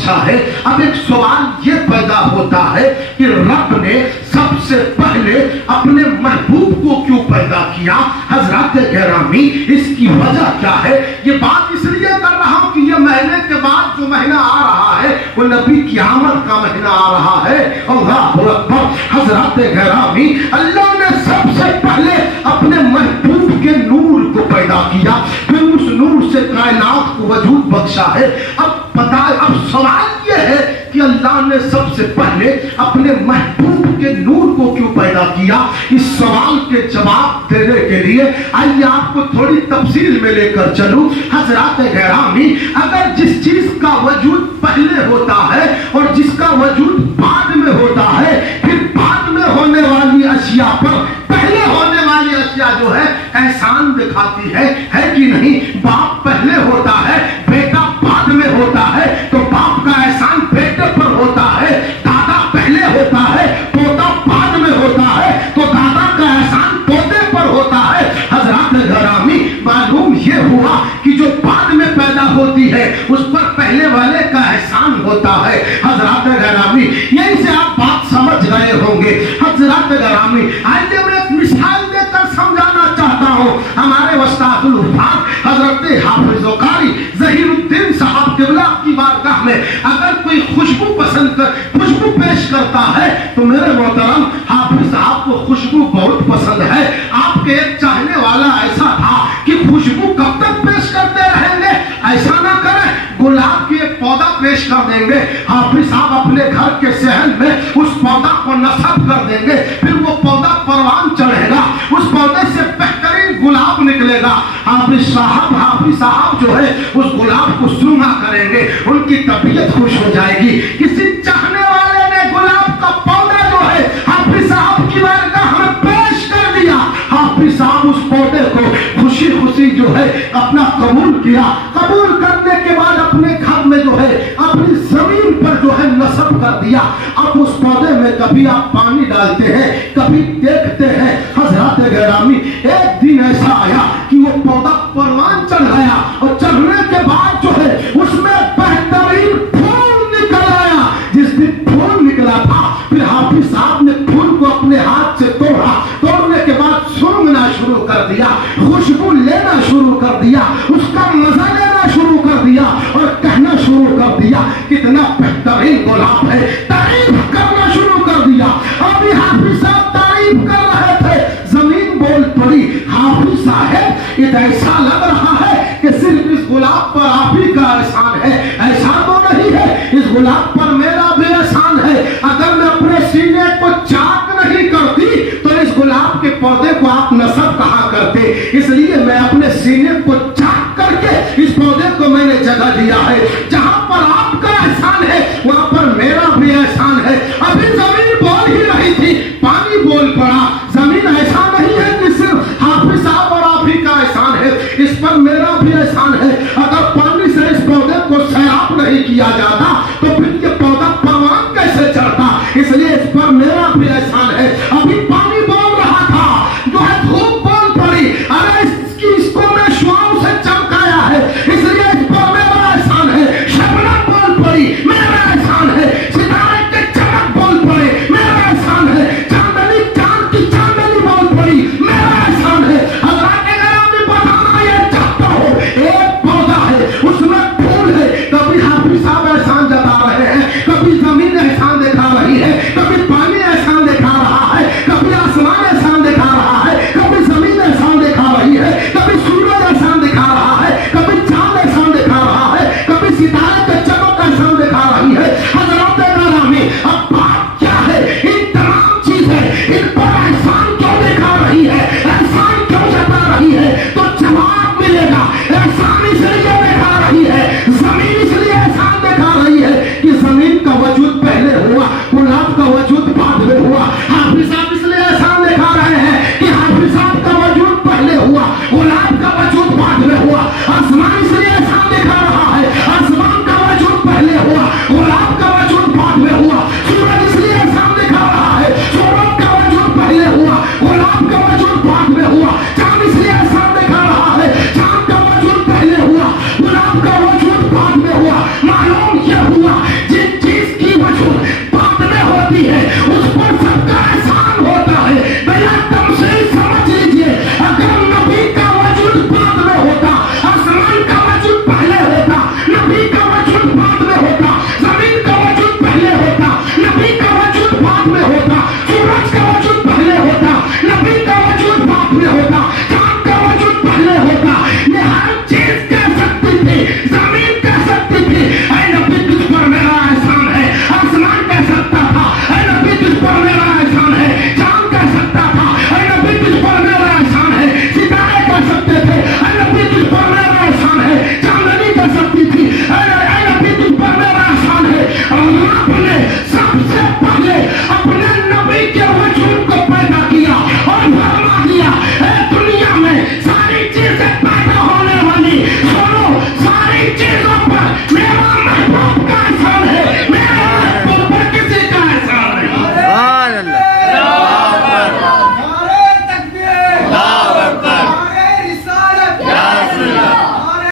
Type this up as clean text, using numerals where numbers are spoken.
बख्शा है। अब एक सवाल ये पैदा होता है कि रब ने सबसे पहले अपने महबूब को क्यों पैदा किया? हजरत गिरामी, इसकी वजह क्या है? ये बात इसलिए कर रहा हूं कि ये महीने के बाद जो महीना आ रहा है वो नबी की आमद का महीना आ रहा है। अल्लाहु अकबर। हजरत गिरामी, अल्लाह ने सबसे पहले अपने महबूब के नूर को पैदा किया, फिर उस नूर से कायनात को वजूद बख्शा है। अब पता, अब सवाल यह है कि अल्लाह ने सबसे पहले अपने महबूब के नूर को क्यों पैदा किया? इस सवाल के जवाब देने के लिए आइए आपको थोड़ी तफसील में लेकर चलूं। हजरत गिरामी, अगर जिस चीज का वजूद पहले होता है और जिसका वजूद बाद में होता है, फिर बाद में होने वाली अशिया पर पहले होने वाली अशिया जो है एहसान दिखाती है कि नहीं? बाप पहले होता है, बेटा बाद में होता है, तो बाप का एहसान बेटे पर होता है। दादा पहले होता है, पोता बाद में होता है, तो दादा का एहसान पोते पर होता है। हजरत गिरामी, मालूम ये हुआ कि जो बाद में पैदा होती है उस पर पहले वाले का एहसान होता है। हजरत गिरामी, यही से आप बात समझ गए होंगे। हजरत गिरामी, आइए मैं एक मिसाल देकर समझाना चाहता हूँ। हमारे उस्तादुल उस्ताद हजरत हाफिज कारी ज़हीरुद्दीन साहब किबला की बारगाह में अगर कोई खुशबू खुशबू पेश करता है तो मेरे मोहतरम हाफिज साहब को खुशबू बहुत पसंद है। आपके एक चाहने वाला ऐसा था कि खुशबू कब तक पेश करते रहेंगे? ऐसा ना करें, गुलाब की एक पौधा पेश कर देंगे, हाफिज साहब अपने घर के सहन में उस पौधा को नस्ब कर देंगे, फिर वो पौधा परवान चढ़ेगा, उस पौधे से बेहतरीन गुलाब निकलेगा। हाफिज साहब जो है उस गुलाब को सूंघा करेंगे, उनकी तबीयत खुश हो जाएगी। किसी चाहने वाले ने गुलाब का पौधा जो है हाफिज साहब की बारगाह में पेश कर दिया। हाफिज साहब उस पौधे को खुशी खुशी जो है अपना कबूल किया। कबूल करने के बाद अपने घर में जो है अपनी जमीन पर जो है नस्ब कर दिया। अब उस पौधे में कभी आप पानी डालते हैं, कभी देखते हैं। हजरत गिरामी, एक दिन ऐसा आया कि वो पौधा परवान चढ़ गया और चढ़ने के बाद जो है उसमें बेहतरीन फूल निकल आया। जिस दिन फूल निकला था, फिर हाफिज साहब ने फूल को अपने हाथ से तोड़ा, तोड़ने के बाद सूंघना शुरू कर दिया, खुशबू लेना शुरू कर दिया, उसका मजा लेना शुरू कर दिया और कहना शुरू कर दिया कितना बेहतरीन गुलाब है, तारीफ करना शुरू कर दिया। अभी हाफिज साहब तारीफ कर रहे थे, जमीन बोल पड़ी, हाफिज साहब ये ऐसा लग रहा है कि सिर्फ इस गुलाब पर आप ही का एहसान है। ऐसा तो नहीं है, इस गुलाब पर मेरा भी एहसान है। अगर मैं अपने सीने को चाक नहीं करती तो इस गुलाब के पौधे को आप नस्ब कहाँ करते? इसलिए मैं अपने सीने को चाक करके इस पौधे को मैंने जगह दिया है। जहां पर आपका एहसान है वहां पर मेरा भी एहसान है। अभी जमीन बोल ही रही थी, पानी बोल पड़ा। जमीन ऐसा नहीं है कि सिर्फ हाफिज साहब और आप ही का एहसान है, इस पर मेरा भी एहसान है। अगर पानी से इस पौधे को सैराब नहीं किया जाता तो फिर ये पौधा परवान कैसे चढ़ता? इसलिए इस पर मेरा भी एहसान है। अभी पानी बोल रहा था, जो है धूप बोल पड़ी, अरे इसको मैं श्वाओं से चमकाया है, इसलिए इस पर मेरा एहसान है। शबनम बोल पड़ी, मेरा एहसान है। सितारे के चमक बोल पड़े, मेरा एहसान है। चांदनी चांद की चांदनी बोल पड़ी, मेरा एहसान है। हजरत गिरामी, बताना ये चाहता हूँ, एक पौधा है उसमें फूल है। कभी हाफिज साहब एहसान जता रहे हैं, कभी जमीन एहसान दिखा रही है, कभी पानी एहसान दिखा रहा है, कभी आसमान एहसान दिखा रहा है, कभी जमीन एहसान दिखा रही है, कभी सूरज एहसान दिखा रहा है, कभी चांद एहसान दिखा रहा है, कभी सितारे के चमक एहसान दिखा रही है। हजरत गिरामी, अब बात क्या है? इन तमाम चीजें इन पर एहसान क्यों दिखा रही है, एहसान क्यों जता रही है? तो जवाब मिलेगा, एहसान इसलिए दिखा रही है, जमीन इसलिए एहसान दिखा रही है कि जमीन का वजूद पहले हुआ, गुलाब का वजूद बाद में हुआ। हाफिज साहब इसलिए एहसान दिखा रहे हैं कि हाफिज साहब का वजूद पहले हुआ, गुलाब का वजूद बाद में हुआ। आसमान इसलिए एहसान दिखा रहा है, आसमान का वजूद पहले हुआ, गुलाब का वजूद बाद में हुआ। सूरज इसलिए एहसान दिखा रहा है, सूरज का वजूद पहले हुआ, गुलाब का वजूद बाद में हुआ। चांद इसलिए एहसान दिखा रहा है, चांद का वजूद पहले हुआ, गुलाब का वजूद बाद में हुआ। मालूम यह हुआ ہوا